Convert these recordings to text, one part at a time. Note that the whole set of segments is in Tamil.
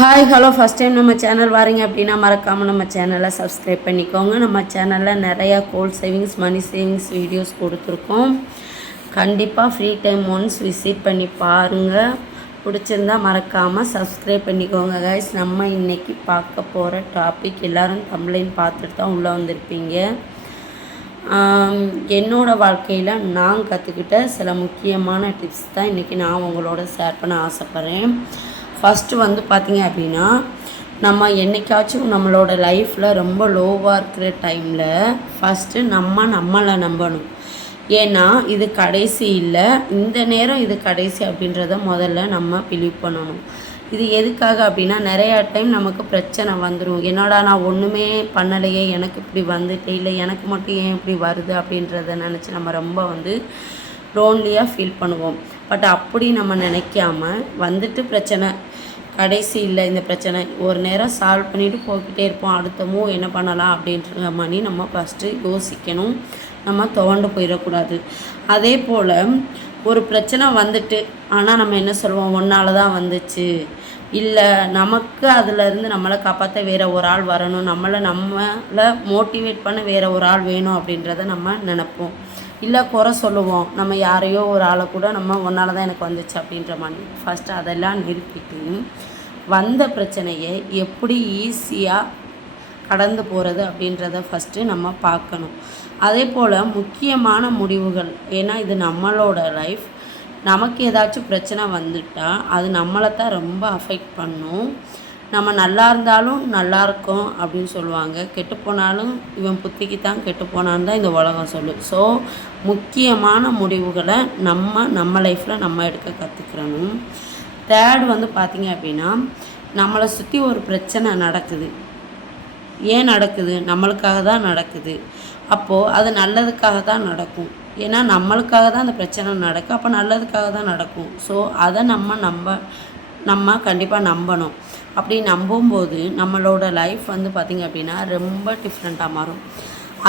ஹாய் ஹலோ ஃபஸ்ட் டைம் நம்ம சேனல் வாரீங்க அப்படின்னா மறக்காமல் நம்ம சேனலை சப்ஸ்கிரைப் பண்ணிக்கோங்க. நம்ம சேனலில் நிறையா gold savings money savings videos கொடுத்துருக்கோம். கண்டிப்பாக ஃப்ரீ டைம் ஒன்ஸ் விசிட் பண்ணி பாருங்கள். பிடிச்சிருந்தால் மறக்காமல் சப்ஸ்கிரைப் பண்ணிக்கோங்க கைஸ். நம்ம இன்றைக்கி பார்க்க போகிற டாபிக் எல்லோரும் கம்ப்ளைண்ட் பார்த்துட்டு தான் உள்ளே வந்திருப்பீங்க. என்னோடய வாழ்க்கையில் நான் கற்றுக்கிட்ட சில முக்கியமான டிப்ஸ் தான் இன்றைக்கி நான் உங்களோட ஷேர் பண்ண ஆசைப்பட்றேன். ஃபஸ்ட்டு பார்த்திங்க அப்படின்னா, நம்ம என்றைக்காச்சும் நம்மளோட லைஃப்பில் ரொம்ப லோவாக இருக்கிற டைமில் ஃபஸ்ட்டு நம்மளை நம்பணும். ஏன்னா இது கடைசி இல்லை, இந்த நேரம் இது கடைசி அப்படின்றத முதல்ல நம்ம பிலீவ் பண்ணணும். இது எதுக்காக அப்படின்னா, நிறையா டைம் நமக்கு பிரச்சனை வந்துடும். என்னடா நான் ஒன்றுமே பண்ணலையே, எனக்கு இப்படி வந்துட்டு, இல்லை எனக்கு மட்டும் ஏன் இப்படி வருது அப்படின்றத நினச்சி நம்ம ரொம்ப லோன்லியாக ஃபீல் பண்ணுவோம். பட் அப்படி நம்ம நினைக்காம பிரச்சனை கடைசி இல்லை, இந்த பிரச்சனை ஒரு நேரம் சால்வ் பண்ணிவிட்டு போய்கிட்டே இருப்போம். அடுத்த மூவ் என்ன பண்ணலாம் அப்படின்ற மாதிரி நம்ம ஃபஸ்ட்டு யோசிக்கணும். நம்ம துவண்டு போயிடக்கூடாது. அதே போல் ஒரு பிரச்சனை ஆனால் நம்ம என்ன சொல்லுவோம், ஒன்றால் தான் வந்துச்சு, இல்லை நமக்கு அதிலேருந்து நம்மளை காப்பாற்ற வேறு ஒரு ஆள் வரணும், நம்மளை மோட்டிவேட் பண்ண வேறு ஒரு ஆள் வேணும் அப்படின்றத நம்ம நினைப்போம். இல்லை குறை சொல்லுவோம், நம்ம யாரையோ ஒரு ஆளை கூட நம்ம ஒன்றால் தான் எனக்கு வந்துச்சு அப்படின்ற மாதிரி. ஃபஸ்ட்டு அதெல்லாம் நிறுத்திட்டு வந்த பிரச்சனையை எப்படி ஈஸியாக கடந்து போகிறது அப்படின்றத ஃபஸ்ட்டு நம்ம பார்க்கணும். அதே போல் முக்கியமான முடிவுகள், ஏன்னா இது நம்மளோட லைஃப், நமக்கு ஏதாச்சும் பிரச்சனை வந்துட்டால் அது நம்மளை தான் ரொம்ப அஃபெக்ட் பண்ணும். நம்ம நல்லா இருந்தாலும் நல்லா இருக்கோம் அப்படின்னு சொல்லுவாங்க, கெட்டு போனாலும் இவன் புத்திக்கு தான் கெட்டு போனான்னு தான் இந்த உலகம் சொல்லும். ஸோ முக்கியமான முடிவுகளை நம்ம லைஃப்பில் நம்ம எடுக்க கற்றுக்கிறணும். தேர்ட் பார்த்திங்க அப்படின்னா, நம்மளை சுற்றி ஒரு பிரச்சனை நடக்குது. ஏன் நடக்குது? நம்மளுக்காக தான் நடக்குது. அப்போது அது நல்லதுக்காக தான் நடக்கும். ஏன்னா நம்மளுக்காக தான் அந்த பிரச்சனை நடக்கும், அப்போ நல்லதுக்காக தான் நடக்கும். ஸோ அதை நம்ம கண்டிப்பாக நம்பணும். அப்படி நம்பும்போது நம்மளோட லைஃப் பார்த்திங்க அப்படின்னா ரொம்ப டிஃப்ரெண்ட்டாக மாறும்.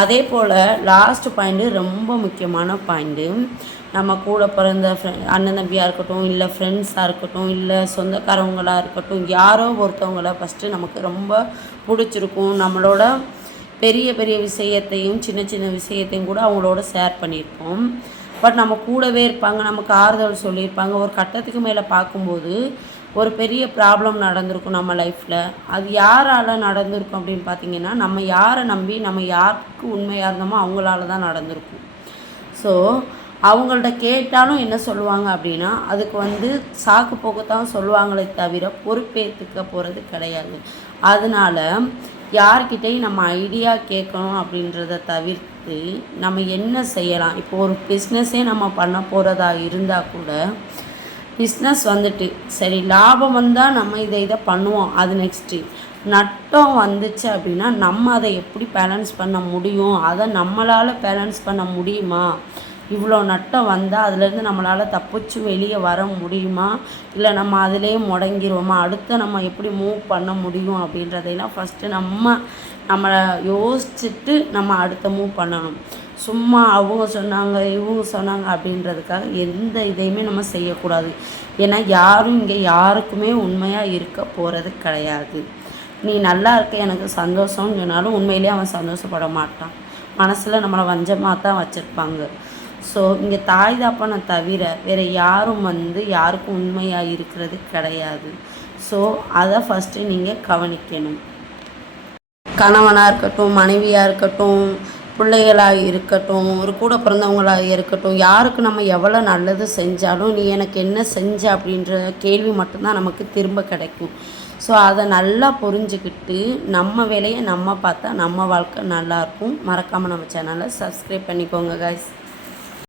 அதே போல் லாஸ்ட் பாயிண்ட்டு, ரொம்ப முக்கியமான பாயிண்ட்டு, நம்ம கூட பிறந்த அண்ணன் தம்பியாக இருக்கட்டும், இல்லை ஃப்ரெண்ட்ஸாக இருக்கட்டும், இல்லை சொந்தக்காரவங்களாக இருக்கட்டும், யாரோ ஒருத்தவங்கள ஃபஸ்ட்டு நமக்கு ரொம்ப பிடிச்சிருக்கும். நம்மளோட பெரிய பெரிய விஷயத்தையும் சின்ன சின்ன விஷயத்தையும் கூட அவங்களோட ஷேர் பண்ணியிருப்போம். பட் நம்ம கூடவே இருப்பாங்க, நமக்கு ஆறுதல் சொல்லியிருப்பாங்க. ஒரு கட்டத்துக்கு மேலே பார்க்கும்போது ஒரு பெரிய ப்ராப்ளம் நடந்திருக்கும் நம்ம லைஃப்பில். அது யாரால் நடந்திருக்கும் அப்படின்னு பார்த்திங்கன்னா, நம்ம யாரை நம்பி நம்ம யாருக்கு உண்மையாக இருந்தோமோ அவங்களால தான் நடந்திருக்கும். ஸோ அவங்கள்ட்ட கேட்டாலும் என்ன சொல்லுவாங்க அப்படின்னா, அதுக்கு சாக்கு போக்குத்தான் சொல்லுவாங்களே தவிர பொறுப்பேற்றுக்க போகிறது கிடையாது. அதனால் யார்கிட்டையும் நம்ம ஐடியா கேட்கணும் அப்படின்றத தவிர்த்து நம்ம என்ன செய்யலாம். இப்போது ஒரு பிஸ்னஸே நம்ம பண்ண போகிறதா இருந்தால் கூட, பிஸ்னஸ் சரி லாபம் வந்தால் நம்ம இதை பண்ணுவோம், அது நெக்ஸ்ட்டு. நட்டம் வந்துச்சு அப்படின்னா நம்ம அதை எப்படி பேலன்ஸ் பண்ண முடியும், அதை நம்மளால் பேலன்ஸ் பண்ண முடியுமா, இவ்வளோ நட்டம் வந்தால் அதுலேருந்து நம்மளால் தப்பிச்சு வெளியே வர முடியுமா, இல்லை நம்ம அதிலே முடங்கிடுவோமா, அடுத்து நம்ம எப்படி மூவ் பண்ண முடியும் அப்படின்றதையெல்லாம் ஃபஸ்ட்டு நம்மளை யோசிச்சுட்டு நம்ம அடுத்த மூவ் பண்ணணும். சும்மா அவங்க சொன்னாங்க இவங்க சொன்னாங்க அப்படின்றதுக்காக எந்த இதையுமே நம்ம செய்யக்கூடாது. ஏன்னா யாரும் இங்கே யாருக்குமே உண்மையாக இருக்க போகிறது கிடையாது. நீ நல்லா இருக்க எனக்கு சந்தோஷம்னு சொன்னாலும் உண்மையிலே அவன் சந்தோஷப்பட மாட்டான், மனசில் நம்மளை வஞ்சமாக தான் வச்சுருப்பாங்க. ஸோ இங்கே தாய் தாப்பனை தவிர வேறு யாரும் யாருக்கும் உண்மையாக இருக்கிறது கிடையாது. ஸோ அதை ஃபஸ்ட்டு நீங்கள் கவனிக்கணும். கணவனாக இருக்கட்டும், மனைவியாக இருக்கட்டும், பிள்ளைகளாக இருக்கட்டும், ஒரு கூட பிறந்தவங்களாக இருக்கட்டும், யாருக்கு நம்ம எவ்வளோ நல்லது செஞ்சாலும் நீ எனக்கு என்ன செஞ்ச அப்படின்ற கேள்வி மட்டும்தான் நமக்கு திரும்ப கிடைக்கும். ஸோ அதை நல்லா புரிஞ்சுக்கிட்டு நம்ம வேலையை நம்ம பார்த்தா நம்ம வாழ்க்கை நல்லாயிருக்கும். மறக்காமல் நம்ம சேனலை சப்ஸ்கிரைப் பண்ணிக்கோங்க கைஸ்.